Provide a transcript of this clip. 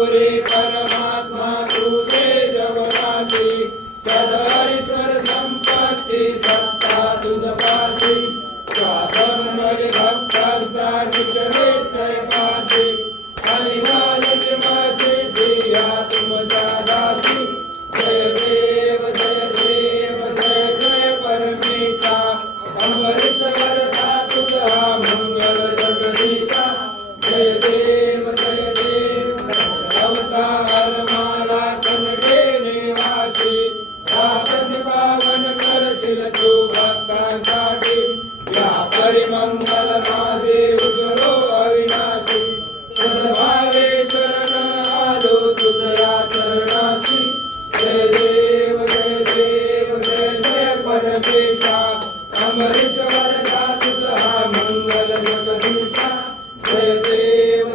पुरे परमात्मा तुझे जगनाशी सदरीश्वर संपत्ती सत्ता तुझ पाशी स्वातंबरी भक्तांचा निश्चय पाशी अनिमानिक सिद्धी या तुमच्या दासी जय देव जय देव जय जय परमेशा अमरेश्वर तुझा मंगल जगदीशा जय देव अवतार माला कनडे निवासी तापस पावन करशील तू भक्तांसाठी या परिमंगल माझे उजळो अविनाशी सद्भावे शरण आलो तुझ्या चरणाशी जय देव जय जय परमेशा अमरेश्वर तुझा मंगल जगदीशा जय देव